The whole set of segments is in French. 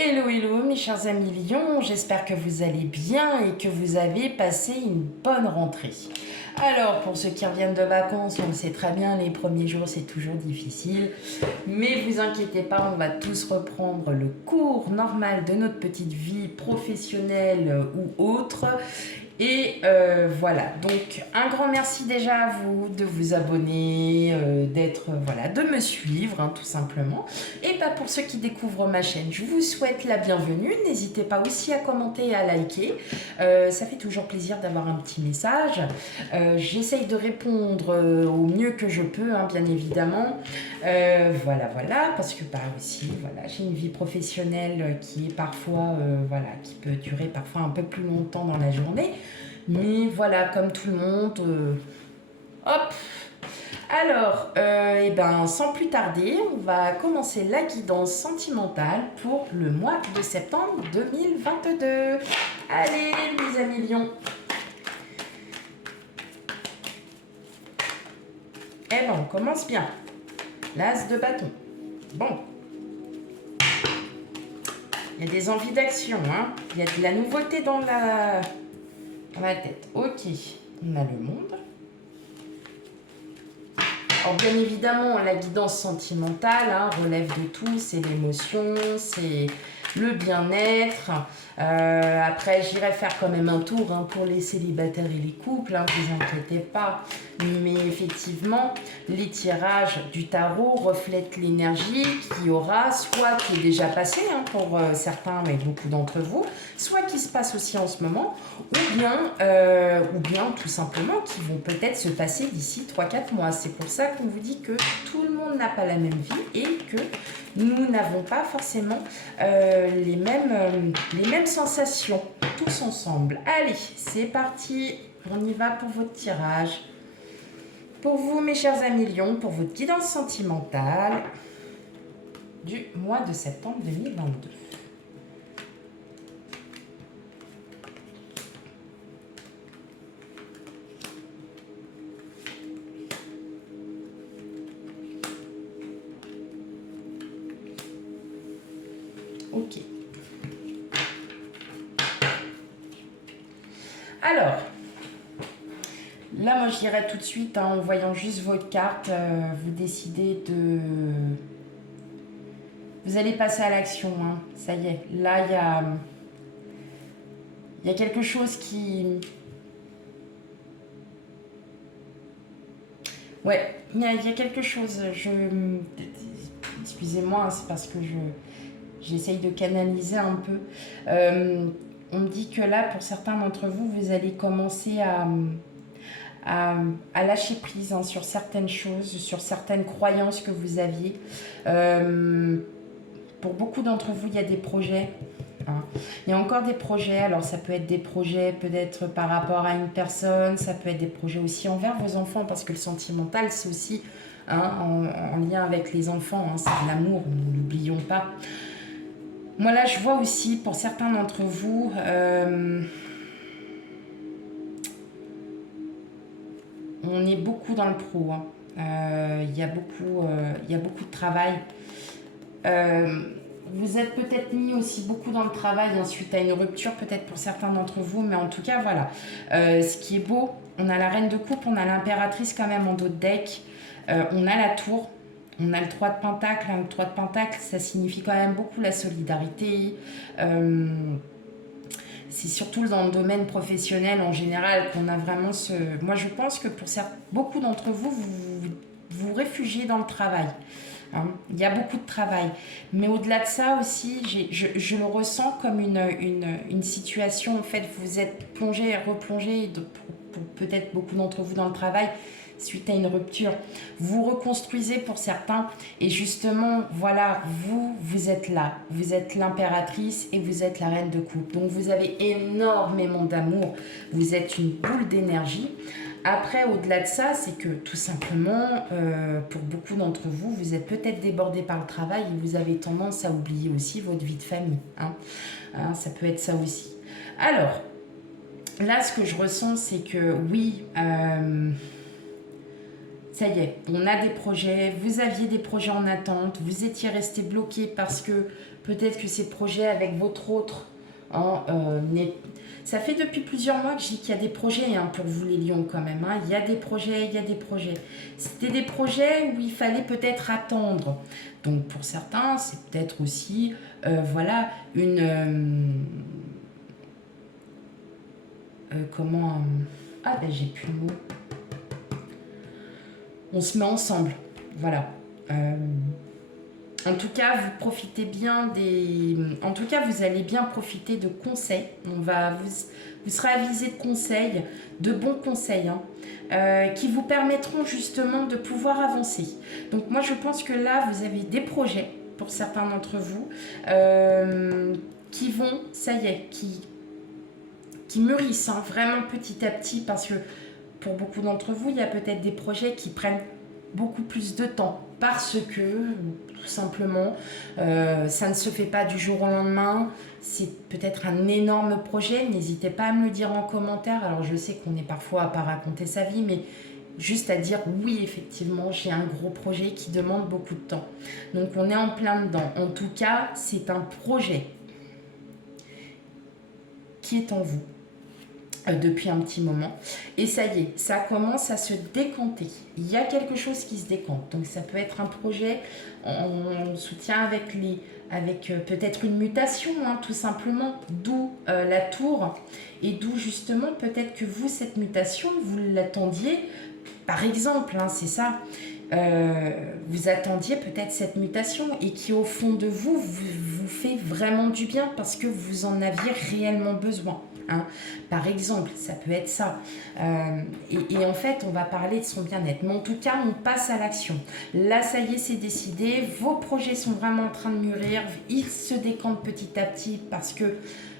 Hello, hello mes chers amis lions, j'espère que vous allez bien et que vous avez passé une bonne rentrée. Alors pour ceux qui reviennent de vacances, on le sait très bien, les premiers jours c'est toujours difficile, mais vous inquiétez pas, on va tous reprendre le cours normal de notre petite vie professionnelle ou autre. Et voilà, donc un grand merci déjà à vous de vous abonner, voilà, de me suivre tout simplement. Et bah, pour ceux qui découvrent ma chaîne, je vous souhaite la bienvenue. N'hésitez pas aussi à commenter et à liker. Ça fait toujours plaisir d'avoir un petit message. J'essaye de répondre au mieux que je peux, bien évidemment. Voilà, parce que bah aussi, voilà, j'ai une vie professionnelle qui est parfois, voilà, qui peut durer parfois un peu plus longtemps dans la journée. Mais voilà, comme tout le monde, hop. Alors, et ben, sans plus tarder, on va commencer la guidance sentimentale pour le mois de septembre 2022. Allez, mes amis lions. Eh ben, on commence bien. L'as de bâton. Bon. Il y a des envies d'action, Il y a de la nouveauté dans la tête. Ok. On a le monde. Alors bien évidemment, la guidance sentimentale relève de tout, c'est l'émotion, c'est le bien-être. Après, j'irai faire quand même un tour pour les célibataires et les couples, ne vous inquiétez pas. Mais effectivement, les tirages du tarot reflètent l'énergie qui aura, soit qui est déjà passée pour certains et beaucoup d'entre vous, soit qui se passe aussi en ce moment, ou bien tout simplement qui vont peut-être se passer d'ici 3-4 mois. C'est pour ça qu'on vous dit que tout le monde n'a pas la même vie et que nous n'avons pas forcément les mêmes sensations tous ensemble. Allez, c'est parti, on y va pour votre tirage. Pour vous, mes chers amis lions, pour votre guidance sentimentale du mois de septembre 2022. Ok. Alors, là, moi, je dirais tout de suite, en voyant juste votre carte, vous décidez de... Vous allez passer à l'action, ça y est. Là, il y a quelque chose qui... Ouais, il y a quelque chose, excusez-moi, c'est parce que j'essaye de canaliser un peu. On me dit que là, pour certains d'entre vous, vous allez commencer à lâcher prise sur certaines choses, sur certaines croyances que vous aviez. Pour beaucoup d'entre vous, il y a des projets. Il y a encore des projets, alors ça peut être des projets peut-être par rapport à une personne, ça peut être des projets aussi envers vos enfants, parce que le sentimental, c'est aussi en lien avec les enfants, c'est de l'amour, ne l'oublions pas. Moi là, je vois aussi pour certains d'entre vous, on est beaucoup dans le pro, il y a beaucoup de travail. Vous êtes peut-être mis aussi beaucoup dans le travail suite à une rupture, peut-être pour certains d'entre vous, mais en tout cas, voilà. Ce qui est beau, on a la reine de coupe, on a l'impératrice quand même en dos de deck, on a la tour, on a le 3 de pentacle. Le 3 de pentacle, ça signifie quand même beaucoup la solidarité. C'est surtout dans le domaine professionnel en général qu'on a vraiment ce... Moi, je pense que pour beaucoup d'entre vous, vous réfugiez dans le travail. Il y a beaucoup de travail. Mais au-delà de ça aussi, je le ressens comme une situation, en fait, vous êtes plongé et replongé, pour peut-être beaucoup d'entre vous dans le travail, suite à une rupture. Vous reconstruisez pour certains, et justement, voilà, vous êtes là. Vous êtes l'impératrice et vous êtes la reine de coupe. Donc vous avez énormément d'amour. Vous êtes une boule d'énergie. Après, au-delà de ça, c'est que tout simplement, pour beaucoup d'entre vous, vous êtes peut-être débordé par le travail et vous avez tendance à oublier aussi votre vie de famille. Ça peut être ça aussi. Alors, là, ce que je ressens, c'est que oui, ça y est, on a des projets, vous aviez des projets en attente, vous étiez resté bloqué parce que peut-être que ces projets avec votre autre, hein, ça fait depuis plusieurs mois que je dis qu'il y a des projets hein, pour vous les lions quand même. Hein. Il y a des projets, il y a des projets. C'était des projets où il fallait peut-être attendre. Donc pour certains, c'est peut-être aussi voilà, comment... ah ben j'ai plus le mot. On se met ensemble. Voilà. En tout cas, vous profitez bien des... En tout cas, vous allez bien profiter de conseils. Vous serez avisé de conseils, de bons conseils, hein, qui vous permettront justement de pouvoir avancer. Donc moi, je pense que là, vous avez des projets, pour certains d'entre vous, qui vont, ça y est, qui mûrissent hein, vraiment petit à petit, parce que pour beaucoup d'entre vous, il y a peut-être des projets qui prennent beaucoup plus de temps parce que tout simplement ça ne se fait pas du jour au lendemain. C'est peut-être un énorme projet, n'hésitez pas à me le dire en commentaire. Alors je sais qu'on est parfois à pas raconter sa vie, mais juste à dire oui, effectivement j'ai un gros projet qui demande beaucoup de temps, donc on est en plein dedans. En tout cas, c'est un projet qui est en vous depuis un petit moment, et ça y est, ça commence à se décanter. Il y a quelque chose qui se décante, donc ça peut être un projet en soutien avec peut-être une mutation, hein, tout simplement, d'où la tour, et d'où justement peut-être que vous, cette mutation, vous l'attendiez, par exemple, hein, c'est ça, vous attendiez peut-être cette mutation et qui au fond de vous fait vraiment du bien parce que vous en aviez réellement besoin. Hein. Par exemple, ça peut être ça. Et en fait, on va parler de son bien-être. Mais en tout cas, on passe à l'action. Là, ça y est, c'est décidé. Vos projets sont vraiment en train de mûrir. Ils se décantent petit à petit parce que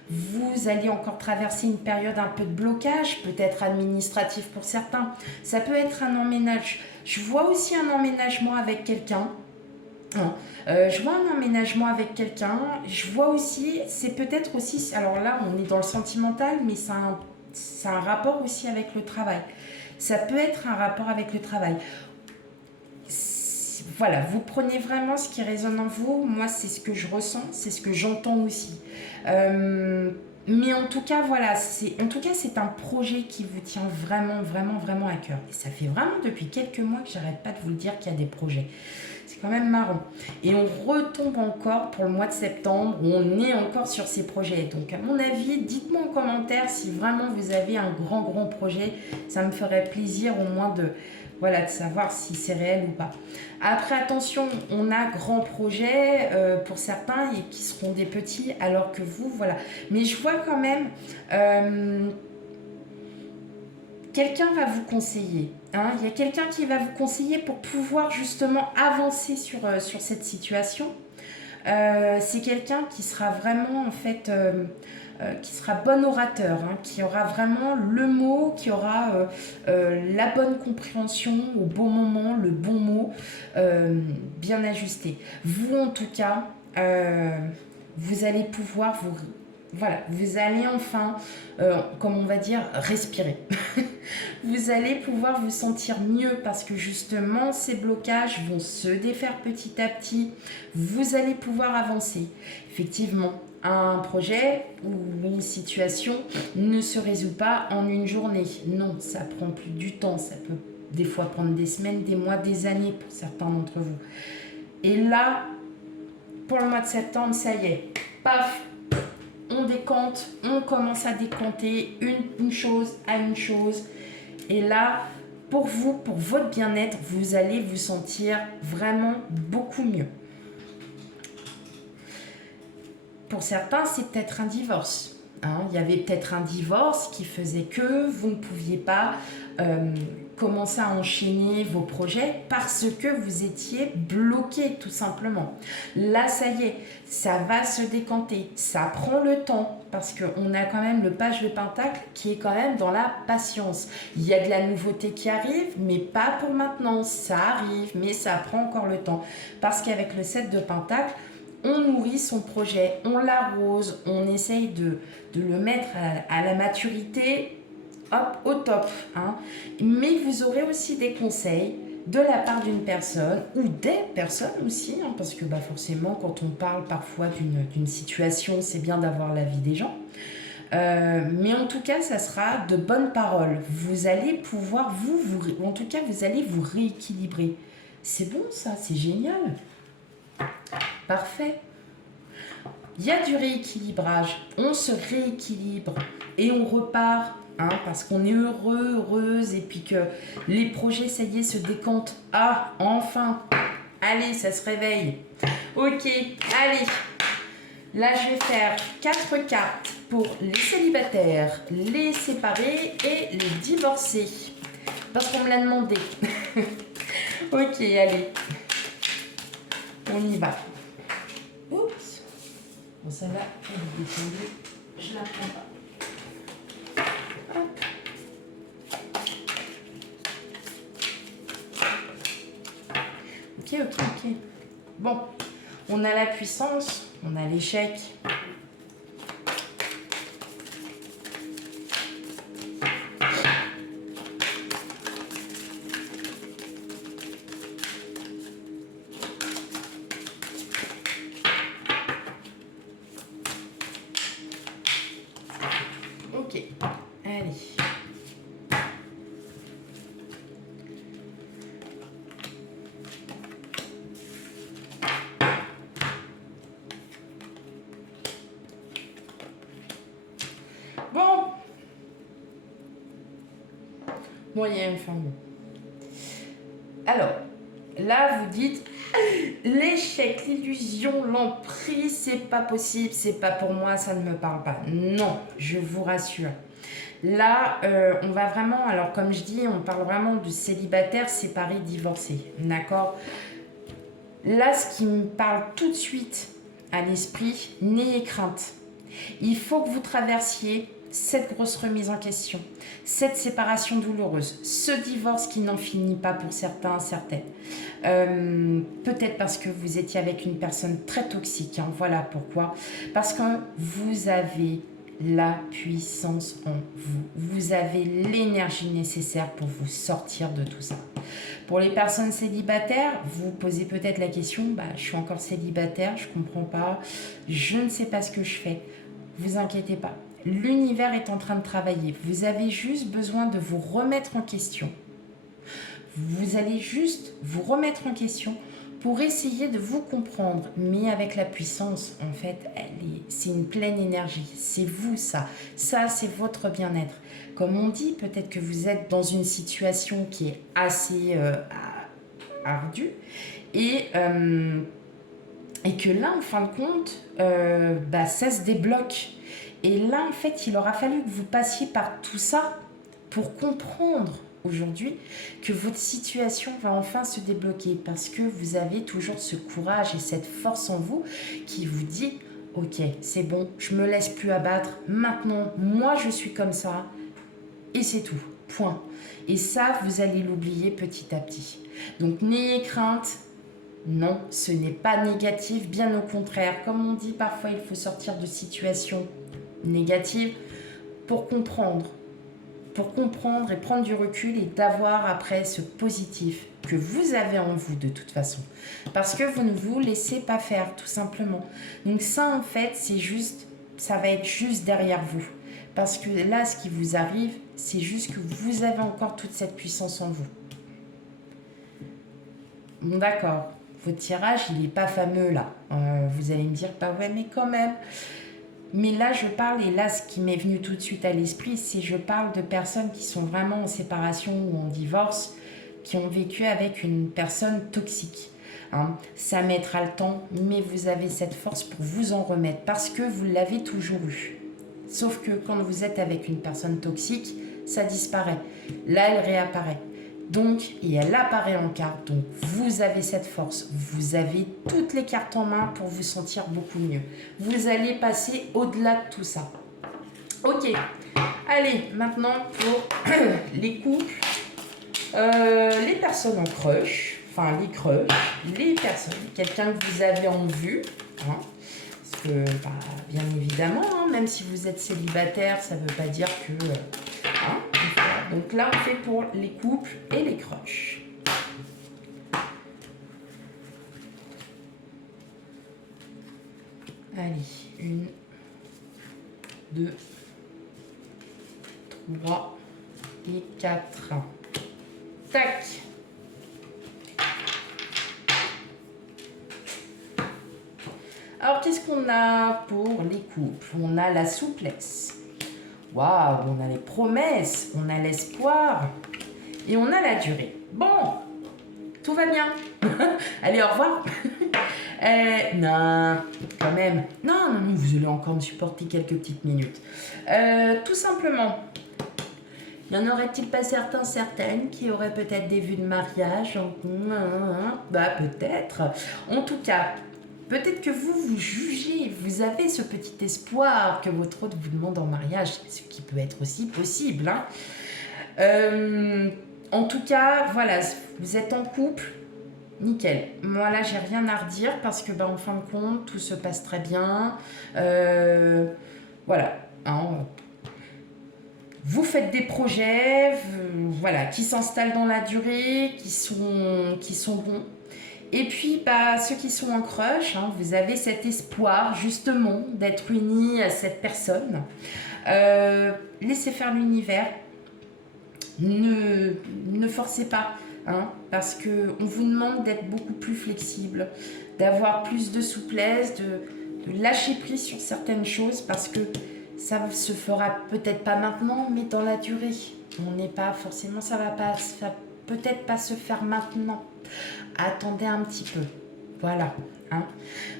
vous allez encore traverser une période un peu de blocage, peut-être administratif pour certains. Ça peut être un emménagement. Je vois aussi un emménagement avec quelqu'un. Je vois un emménagement avec quelqu'un. Je vois aussi, c'est peut-être aussi, alors là on est dans le sentimental, mais c'est un rapport aussi avec le travail. Ça peut être un rapport avec le travail. Voilà, vous prenez vraiment ce qui résonne en vous. Moi, c'est ce que je ressens, c'est ce que j'entends aussi. Mais en tout cas, voilà, c'est un projet qui vous tient vraiment, vraiment, vraiment à cœur. Et ça fait vraiment depuis quelques mois que j'arrête pas de vous le dire qu'il y a des projets. C'est quand même marrant. Et on retombe encore pour le mois de septembre, où on est encore sur ces projets. Donc, à mon avis, dites-moi en commentaire si vraiment vous avez un grand, grand projet. Ça me ferait plaisir au moins de savoir si c'est réel ou pas. Après, attention, on a grands projets pour certains et qui seront des petits, alors que vous, voilà. Mais je vois quand même... quelqu'un va vous conseiller. Hein. Il y a quelqu'un qui va vous conseiller pour pouvoir justement avancer sur cette situation. C'est quelqu'un qui sera vraiment, en fait... qui sera bon orateur, hein, qui aura vraiment le mot, qui aura la bonne compréhension au bon moment, le bon mot, bien ajusté. Vous, en tout cas, vous allez pouvoir vous allez enfin, comme on va dire, respirer. Vous allez pouvoir vous sentir mieux parce que justement, ces blocages vont se défaire petit à petit. Vous allez pouvoir avancer. Effectivement, un projet ou une situation ne se résout pas en une journée. Non, ça prend plus du temps. Ça peut des fois prendre des semaines, des mois, des années pour certains d'entre vous. Et là, pour le mois de septembre, ça y est, paf, on décante, on commence à décanter une chose à une chose. Et là, pour vous, pour votre bien-être, vous allez vous sentir vraiment beaucoup mieux. Pour certains, c'est peut-être un divorce. Hein. Il y avait peut-être un divorce qui faisait que vous ne pouviez pas commencer à enchaîner vos projets parce que vous étiez bloqué tout simplement. Là, ça y est, ça va se décanter. Ça prend le temps parce qu'on a quand même le page de Pentacle qui est quand même dans la patience. Il y a de la nouveauté qui arrive, mais pas pour maintenant. Ça arrive, mais ça prend encore le temps. Parce qu'avec le 7 de Pentacle, on nourrit son projet, on l'arrose, on essaye de le mettre à la maturité, hop, au top. Hein. Mais vous aurez aussi des conseils de la part d'une personne ou des personnes aussi, hein, parce que bah, forcément, quand on parle parfois d'une situation, c'est bien d'avoir l'avis des gens. Mais en tout cas, ça sera de bonnes paroles. Vous allez pouvoir, en tout cas, vous allez vous rééquilibrer. C'est bon ça, c'est génial. Parfait. Il y a du rééquilibrage. On se rééquilibre et on repart. Hein, parce qu'on est heureux, heureuse, et puis que les projets, ça y est, se décantent. Ah, enfin. Allez, ça se réveille. Ok, allez. Là, je vais faire 4 cartes pour les célibataires, les séparés et les divorcés. Parce qu'on me l'a demandé. Ok, allez. On y va. Oups. Bon, ça va, elle est descendue. Je la prends pas. Hop. Ok. Bon, on a la puissance, on a l'échec. Ok, allez. Bon. Moyen, enfin bon. Alors, là, vous dites l'échec, l'illusion, l'emprise, c'est pas possible, c'est pas pour moi, ça ne me parle pas. Non, je vous rassure. Là, on va vraiment, alors comme je dis, on parle vraiment de célibataire, séparé, divorcé. D'accord? Là, ce qui me parle tout de suite à l'esprit, n'ayez crainte. Il faut que vous traversiez cette grosse remise en question, cette séparation douloureuse, ce divorce qui n'en finit pas pour certains, certaines. Peut-être parce que vous étiez avec une personne très toxique, hein, voilà pourquoi. Parce que vous avez la puissance en vous. Vous avez l'énergie nécessaire pour vous sortir de tout ça. Pour les personnes célibataires, vous posez peut-être la question, je suis encore célibataire, je ne comprends pas, je ne sais pas ce que je fais. Vous inquiétez pas. L'univers est en train de travailler. Vous avez juste besoin de vous remettre en question. Vous allez juste vous remettre en question pour essayer de vous comprendre. Mais avec la puissance, en fait, c'est une pleine énergie. C'est vous, ça. Ça, c'est votre bien-être. Comme on dit, peut-être que vous êtes dans une situation qui est assez ardue. Et que là, en fin de compte, ça se débloque. Et là, en fait, il aura fallu que vous passiez par tout ça pour comprendre aujourd'hui que votre situation va enfin se débloquer parce que vous avez toujours ce courage et cette force en vous qui vous dit « Ok, c'est bon, je me laisse plus abattre. Maintenant, moi, je suis comme ça et c'est tout. Point. » Et ça, vous allez l'oublier petit à petit. Donc, n'ayez crainte. Non, ce n'est pas négatif, bien au contraire. Comme on dit, parfois, il faut sortir de situations négatives pour comprendre et prendre du recul et d'avoir après ce positif que vous avez en vous de toute façon. Parce que vous ne vous laissez pas faire, tout simplement. Donc ça, en fait, ça va être juste derrière vous. Parce que là, ce qui vous arrive, c'est juste que vous avez encore toute cette puissance en vous. Bon, d'accord. Votre tirage, il n'est pas fameux là. Vous allez me dire, ouais, mais quand même. Mais là, je parle, et là, ce qui m'est venu tout de suite à l'esprit, c'est je parle de personnes qui sont vraiment en séparation ou en divorce, qui ont vécu avec une personne toxique. Hein. Ça mettra le temps, mais vous avez cette force pour vous en remettre, parce que vous l'avez toujours eu. Sauf que quand vous êtes avec une personne toxique, ça disparaît. Là, elle réapparaît. Donc, et elle apparaît en carte. Donc, vous avez cette force. Vous avez toutes les cartes en main pour vous sentir beaucoup mieux. Vous allez passer au-delà de tout ça. Ok. Allez, maintenant pour les couples. Les personnes en crush. Enfin, les crushs. Les personnes. Quelqu'un que vous avez en vue. Hein, parce que, bien évidemment, hein, même si vous êtes célibataire, ça ne veut pas dire que... hein, donc là, on fait pour les couples et les crushs. Allez, 1, 2, 3 et 4. Tac. Alors, qu'est-ce qu'on a pour les couples? On a la souplesse. Waouh, on a les promesses, on a l'espoir et on a la durée. Bon, tout va bien. Allez, au revoir. Non, quand même. Non, vous allez encore me supporter quelques petites minutes. Tout simplement, y en aurait-il pas certains, certaines qui auraient peut-être des vues de mariage? Bah, peut-être. En tout cas, peut-être que vous jugez, vous avez ce petit espoir que votre autre vous demande en mariage, ce qui peut être aussi possible. Hein. En tout cas, voilà, vous êtes en couple, nickel. Moi là, j'ai rien à redire parce que, en fin de compte, tout se passe très bien. Voilà. Hein. Vous faites des projets, voilà, qui s'installent dans la durée, qui sont bons. Et puis, ceux qui sont en crush, hein, vous avez cet espoir justement d'être unis à cette personne. Laissez faire l'univers. Ne forcez pas, hein, parce qu'on vous demande d'être beaucoup plus flexible, d'avoir plus de souplesse, de lâcher prise sur certaines choses, parce que ça se fera peut-être pas maintenant, mais dans la durée. On n'est pas forcément, ça va peut-être pas se faire maintenant. Attendez un petit peu. Voilà. Hein.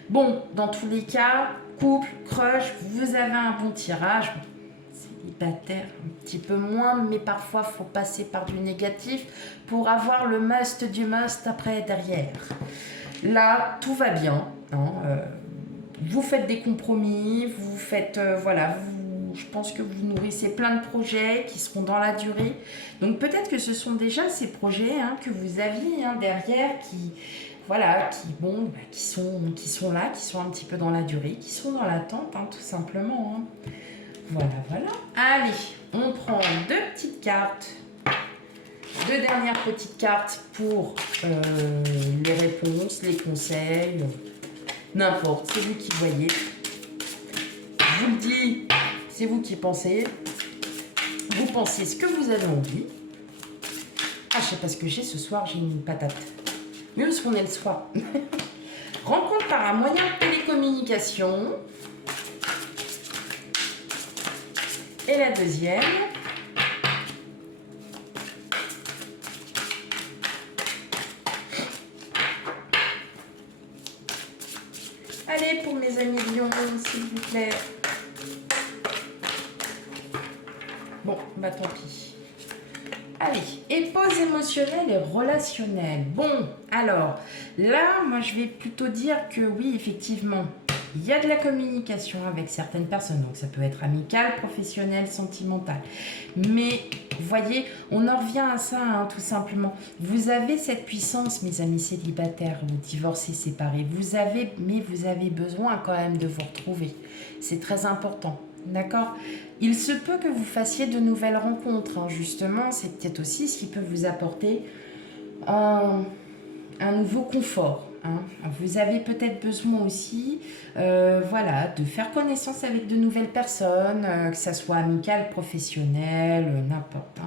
Bon, dans tous les cas, couple, crush, vous avez un bon tirage. Célibataire, un petit peu moins, mais parfois, il faut passer par du négatif pour avoir le must du must après, derrière. Là, tout va bien. Hein, vous faites des compromis, vous faites, je pense que vous nourrissez plein de projets qui seront dans la durée. Donc peut-être que ce sont déjà ces projets que vous aviez derrière qui sont là, qui sont un petit peu dans la durée, qui sont dans l'attente, tout simplement. Hein. Voilà. Allez, on prend 2 petites cartes. 2 dernières petites cartes pour les réponses, les conseils, n'importe, c'est vous qui voyez. Je vous le dis, c'est vous qui pensez. Vous pensez ce que vous avez envie. Ah, je sais pas ce que j'ai ce soir, j'ai une patate. Mieux parce qu'on est le soir. Rencontre par un moyen de télécommunication. Et la deuxième. Allez, pour mes amis Lion, s'il vous plaît. Bon, tant pis. Allez, et pause émotionnelle et relationnelle. Bon, alors, là, moi, je vais plutôt dire que oui, effectivement, il y a de la communication avec certaines personnes. Donc, ça peut être amical, professionnel, sentimental. Mais, vous voyez, on en revient à ça, tout simplement. Vous avez cette puissance, mes amis célibataires ou divorcés, séparés. Vous avez besoin quand même de vous retrouver. C'est très important. D'accord? Il se peut que vous fassiez de nouvelles rencontres. Justement, c'est peut-être aussi ce qui peut vous apporter un nouveau confort. Vous avez peut-être besoin aussi de faire connaissance avec de nouvelles personnes, que ça soit amical, professionnel, n'importe.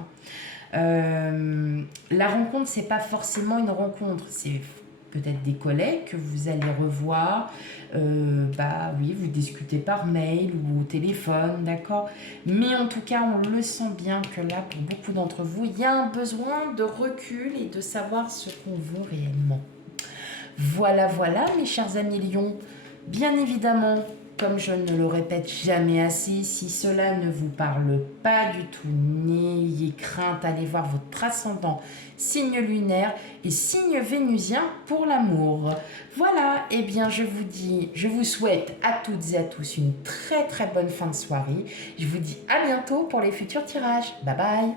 La rencontre, c'est pas forcément une rencontre, c'est peut-être des collègues que vous allez revoir, vous discutez par mail ou au téléphone, d'accord? Mais en tout cas, on le sent bien que là, pour beaucoup d'entre vous, il y a un besoin de recul et de savoir ce qu'on veut réellement. Voilà, mes chers amis Lions. Bien évidemment, comme je ne le répète jamais assez, si cela ne vous parle pas du tout, n'ayez crainte, allez voir votre ascendant, signe lunaire et signe vénusien pour l'amour. Voilà, je vous souhaite à toutes et à tous une très très bonne fin de soirée. Je vous dis à bientôt pour les futurs tirages. Bye bye.